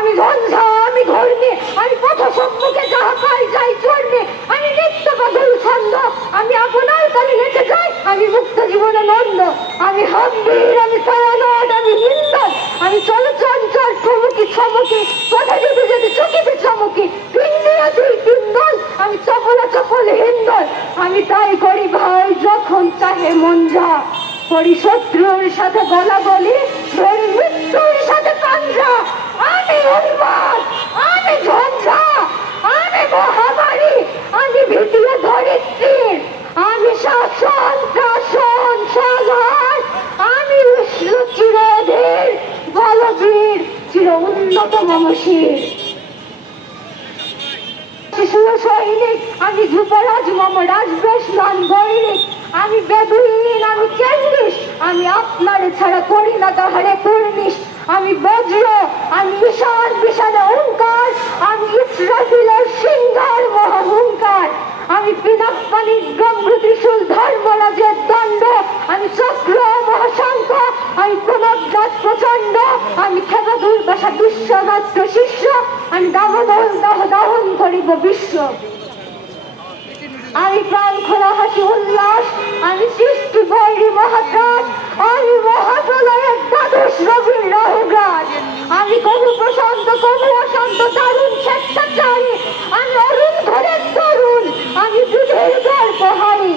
আমি ঝঞ্ঝা, আমি ঘূর্ণি, আমি পথ সম্মুখে যাহা পাই যাই চূর্ণি, আমি নিত্য বদল ছন্দ, আমি আপনার তালে নেচে যাই, আমি মুক্ত জীবনে নন্দ, আমি হাম্বীর, আমি ছায়ানট, আমি হিন্দন, আমি চলচঞ্চল ঠুমুকি ছমুকি, পথে যেতে যেতে চকিতে চমকি, পিন্ডিয়া দুই পিন্দল, আমি চপলা চপল হিন্দল, আমি তাই করি ভাই যখন চাহে মন যা, করি শত্রুর সাথে গলাগলি, ধরি মৃত্যুর সাথে পাঞ্জা, আমি উন্মাদ, আমি ঝঞ্ঝা, আমি মহামারী, আমি ভীতিয়ে ধরিত্রীর, আমি শাসন শাসন সাগর, আমি উষ্ণ চিরধীর বলবীর চির উন্নত মমশির। সৈনিক আমি যুবরাজ, মম রাজবেশ নন গৈরিক, আমি বেদুইন, আমি চেঙ্গিস, আমি আপনার ছাড়া করি না তাহারে কুর্নিশ, আমি বজ্র, আমি ঈশান বিশালে ওঙ্কার, আমি ইসরাফিলের সিংহার মহাহুঙ্কার, আমি পিনাকপানি গম্ভীর ত্রিশূল ধর্মরাজের দণ্ড, আমি চক্র মহাশঙ্খ, আমি প্রণবনাথ প্রচণ্ড, আমি খেপা দুর্বাসা বিশ্বনাথ শিষ্য, আমি দামোদর দহন করিব বিশ্ব। আমি প্রাণ খোলা হাসি উল্লাস, আমি সৃষ্টি বৈরী মহাত্রাস, আমি মহাপ্রলয়ের দ্বাদশ রবির রাহুগ্রাস, আমি কবু প্রশান্ত কবু অশান্ত দারুণ স্বেচ্ছাচারী, আমি অরুণ ঘরের তরুণ, আমি বিধের গর্ভহারী,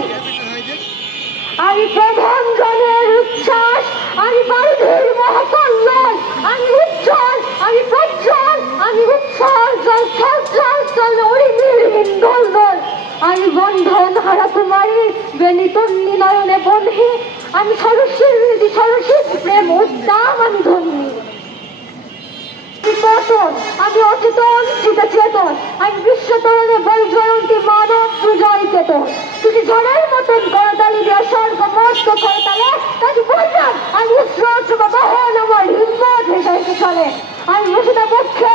আমি প্রধান জনের উচ্ছ্বাস, আমি বারুদের মহাকল্লোল, আমি উজ্জ্বল, আমি প্রজ্জ্বল, আমি উচ্ছল জল ছল ছল অরিনীর হিন্দোল দোল, আমি বন্ধন হারা কুমারী বেনিতন্নি নয়নে বন্ধি, আমি সরস্বীর হৃদি সরস্বীর প্রেম উদ্দাম, আমি ধন্যী। আমি অচেতন চিতা চেতন, আমি বিশ্বতরণে বৈজয়ন্তী মানব দুজয় চেতন, তুমি ঝড়ের মতন করতালি দিয়া স্বর্গ মস্ত করতালে, তাই বললাম আমি স্রোত বাহন আমার হিম্মত হেসে চলে, আমি মুসুদা পক্ষে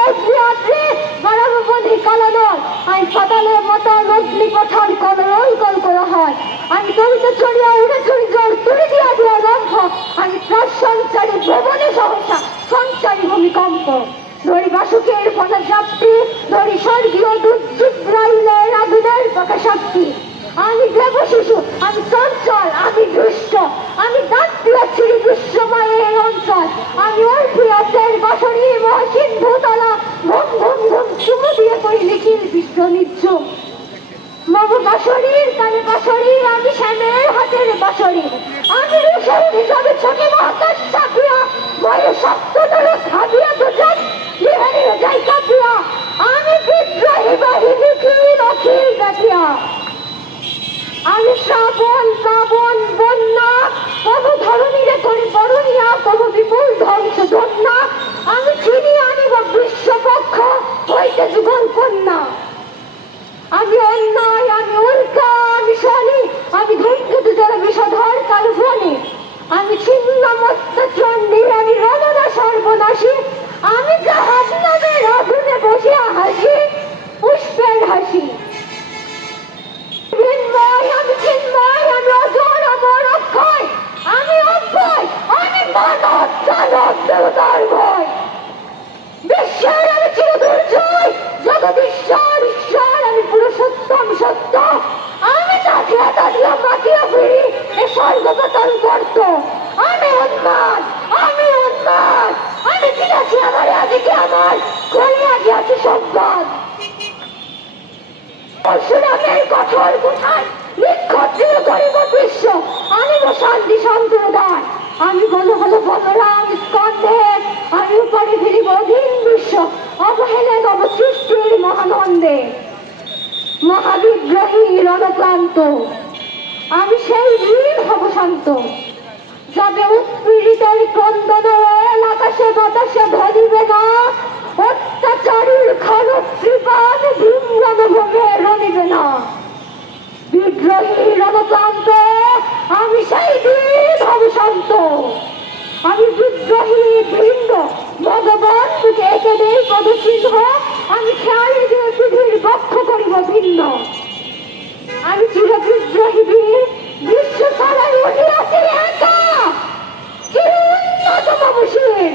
অগ্নি বাড়াবো বন্ধি কালো নল, আমি পাতালে মতন অগ্নি পাঠান কলরল কল করা হয়, আমি তরিতে চড়িয়া উড়ে চড়ি জল তুলে দিয়া দিয়া রম্ভ, আমি প্রসঞ্চারী ভবনে সহসা সঞ্চারী ভূমিকম্প, ধরি বাসুকের পথা চাপটি, ধরি স্বর্গীয় দুর্জিব্রাইলের আগুনের পাকা শক্তি, আমি দেব শিশু, আমি চঞ্চল, আমি দুষ্ট, আমি দাঁত দিয়া ছিড়ি বিশ্বময়ের অঞ্চল, আমি অর্থিয়াসের বাসরী মহাসিন্ধু তলা, ঘুম ঘুম ঘুম চুমু দিয়ে করি লিখিল বিশ্ব নির্ঝুম, মম বাসরীর কানে বাসরী, আমি শ্যামের হাতের বাসরী, আমি ঋষের হিসাবে ছোটি মহাকাশ চাপিয়া, বয়ে সপ্ততল খাবিয়া দুজন লিহারিয়ে যাই কাঁপিয়া, আমি বিদ্রোহী বাহিনী কিল অখিল দেখিয়া, আমি শ্রাবণ শ্রাবণ বন্যা, কবু ধরণীরে করি বরণিয়া, কবু বিপুল ধ্বংস ধন্যা, আমি ছিনিয়ে আনিব বিশ্বপক্ষ হইতে যুগল কন্যা, আমি অন্যায়, আমি উল্কা, আমি শনি, আমি ধূমকেতু যারা বিষধর কালো ধ্বনি, আমি ছিন্ন মস্ত চণ্ডী, আমি রমনা সর্বনাশী, আমি জাহান্নামের আগুনে বসিয়া হাসি পুষ্পের হাসি, আমি চিন্ময়, আমি অজর, আমার অক্ষয়, আমি অক্ষয়, আমি মানব দানব দেবতার ভয়, বিশ্বের আমি চির দুর্জয়, জগদীশ্বর ঈশ্বর, আমি পুরুষোত্তম সত্য, আমি জাতীয় দাঁড়িয়ে মাটিয়া ফিরি এ স্বর্গপাতাল গর্ত, আমি উন্মাদ, আমি উন্মাদ, আমি দিয়েছি আমার আজকে আমার করিয়া গিয়াছি সংবাদ, পরশুরামের কঠোর কোথায় নিক্ষত্রিয় করিব বিশ্ব, আনিব শান্তি সম্প্রদায়, আমি বলো হলো বলরাম স্কন্ধে, আমি উপরে ফিরিব অধীন বিশ্ব, অবহেলে নব সৃষ্টির মহানন্দে, মহাবিগ্রহী রণক্লান্ত, আমি সেই বীর হব শান্ত, যাবে উৎপীড়িতের ক্রন্দন আকাশে বাতাসে ধরিবে না, অত্যাচারীর খনক কৃপান ভিমরণ ভোগে রণিবে না, বিদ্রোহী রণক্লান্ত, আমি সেই বীর হব শান্ত, আমি বিদ্রোহী ভিন্ন ভগবান তোকে একে দেই পদচিহ্ন, আমি খেয়ালি দিয়ে পৃথিবীর বক্ষ করিব ভিন্ন, আমি চির বিদ্রোহী বীর বিশ্ব ছাড়াই উঠিয়াছি একা চির উন্নত মমশীর।